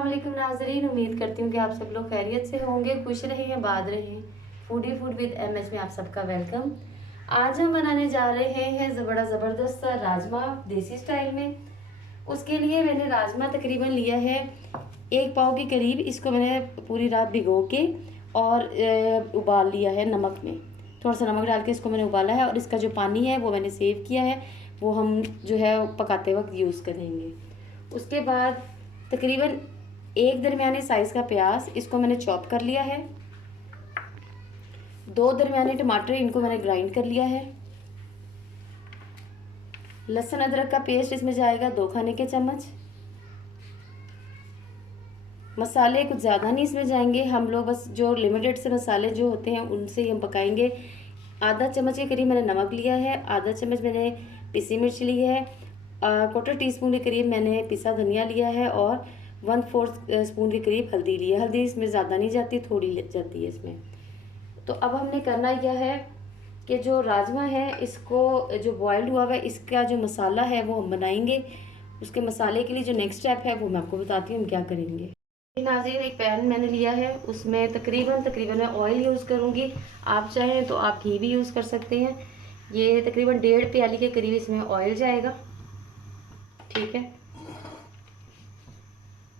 अस्सलाम वालेकुम नाज़रीन, उम्मीद करती हूँ कि आप सब लोग खैरियत से होंगे, खुश रहें, आबाद रहें। फूडी फूड विद एमएच में आप सबका वेलकम। आज हम बनाने जा रहे हैं बड़ा ज़बरदस्त सा राजमा देसी स्टाइल में। उसके लिए मैंने राजमा तकरीबन लिया है 1 पाव के करीब। इसको मैंने पूरी रात भिगो के और उबाल लिया है नमक में। थोड़ा सा नमक डाल के इसको मैंने उबाला है और इसका जो पानी है वो मैंने सेव किया है, वो हम जो है पकाते वक्त यूज़ करेंगे। उसके बाद तकरीबन एक दरमियाने साइज़ का प्याज, इसको मैंने चॉप कर लिया है। 2 दरमियाने टमाटर, इनको मैंने ग्राइंड कर लिया है। लहसुन अदरक का पेस्ट इसमें जाएगा 2 खाने के चम्मच। मसाले कुछ ज़्यादा नहीं इसमें जाएंगे, हम लोग बस जो लिमिटेड से मसाले जो होते हैं उनसे ही हम पकाएंगे। आधा चम्मच के करीब मैंने नमक लिया है, आधा चम्मच मैंने पिसी मिर्च ली है, 1/4 टीस्पून के करीब मैंने पिसा धनिया लिया है और 1/4 स्पून के करीब हल्दी ली है। हल्दी इसमें ज़्यादा नहीं जाती, थोड़ी जाती है इसमें। तो अब हमने करना क्या है कि जो राजमा है इसको जो बॉयल्ड हुआ हुआ है, इसका जो मसाला है वो हम बनाएंगे। उसके मसाले के लिए जो नेक्स्ट स्टेप है वो मैं आपको बताती हूँ हम क्या करेंगे। नाज़रीन, एक पैन मैंने लिया है, उसमें तकरीबन मैं ऑयल यूज़ करूँगी। आप चाहें तो आप घी भी यूज़ कर सकते हैं। ये तकरीबन 1.5 प्याली के करीब इसमें ऑयल जाएगा, ठीक है।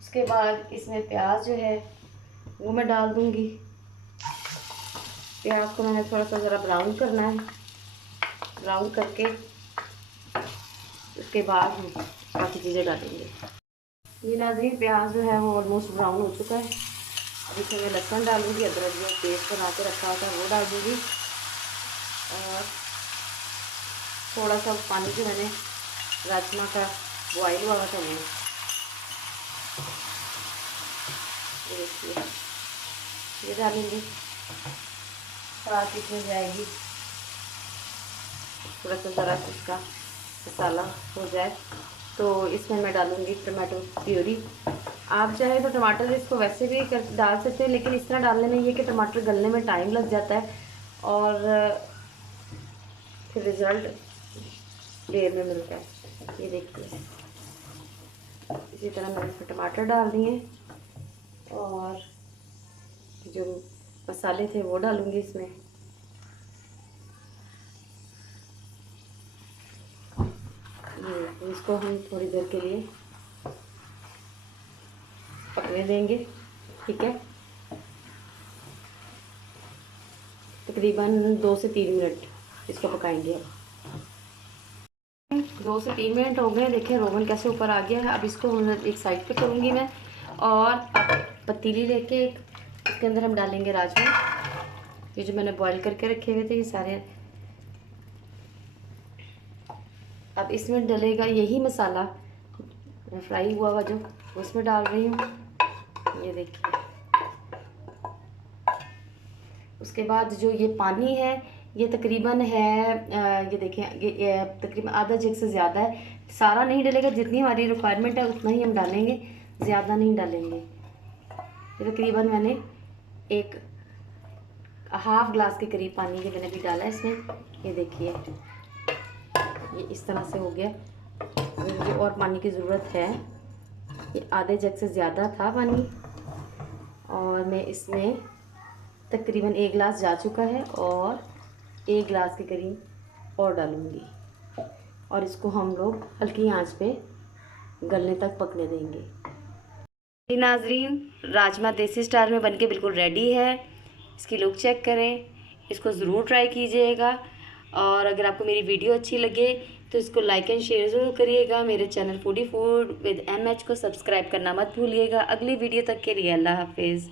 उसके बाद इसमें प्याज जो है वो मैं डाल दूँगी। प्याज को मैंने थोड़ा सा ज़रा ब्राउन करना है। ब्राउन करके उसके बाद हम बाकी चीज़ें डालेंगे। ये नाज़रीन, प्याज जो है वो ऑलमोस्ट ब्राउन हो चुका है। अब इसमें मैं लहसुन डालूँगी, अदरक जो पेस्ट बना के रखा था वो डाल दूँगी और थोड़ा सा पानी जो मैंने राजमा का बॉयल हुआ था वो देखिए ये डालेंगे। साथ इसमें जाएगी थोड़ा सा ज़रा इसका मसाला हो जाए तो इसमें मैं डालूँगी टमाटो प्यूरी। आप चाहे तो टमाटर इसको वैसे भी डाल सकते हैं, लेकिन इस तरह डालने में ये कि टमाटर गलने में टाइम लग जाता है और फिर रिज़ल्ट देर में मिलता है। ये देखिए इसी तरह मैंने इसमें टमाटर डाल दिए और जो मसाले थे वो डालूँगी इसमें। इसको हम थोड़ी देर के लिए पकने देंगे, ठीक है। तकरीबन 2 से 3 मिनट इसको पकाएंगे। अब 2 से 3 मिनट हो गए, देखिए रोगन कैसे ऊपर आ गया है। अब इसको हम एक साइड पे करूँगी मैं और अब पतीली लेके इसके अंदर हम डालेंगे राजमा, ये जो मैंने बॉईल करके रखे हुए थे ये सारे। अब इसमें डलेगा यही मसाला फ्राई हुआ हुआ जो उसमें डाल रही हूँ, ये देखिए। उसके बाद जो ये पानी है ये तकरीबन है, ये देखें ये तकरीबन आधा जग से ज़्यादा है। सारा नहीं डलेगा, जितनी हमारी रिक्वायरमेंट है उतना ही हम डालेंगे, ज़्यादा नहीं डालेंगे। ये तकरीबन मैंने एक हाफ ग्लास के करीब पानी के मैंने भी डाला है इसमें, ये देखिए ये इस तरह से हो गया। मुझे और पानी की ज़रूरत है, ये आधे जग से ज़्यादा था पानी और मैं इसमें तकरीबन 1 गिलास जा चुका है और 1 गिलास के करीब और डालूँगी और इसको हम लोग हल्की आंच पे गलने तक पकने देंगे। नाज़रीन, राजमा देसी स्टाइल में बनके बिल्कुल रेडी है। इसकी लुक चेक करें, इसको ज़रूर ट्राई कीजिएगा और अगर आपको मेरी वीडियो अच्छी लगे तो इसको लाइक एंड शेयर ज़रूर करिएगा। मेरे channel foodie food with MH को सब्सक्राइब करना मत भूलिएगा। अगली वीडियो तक के लिए अल्लाह हाफिज़।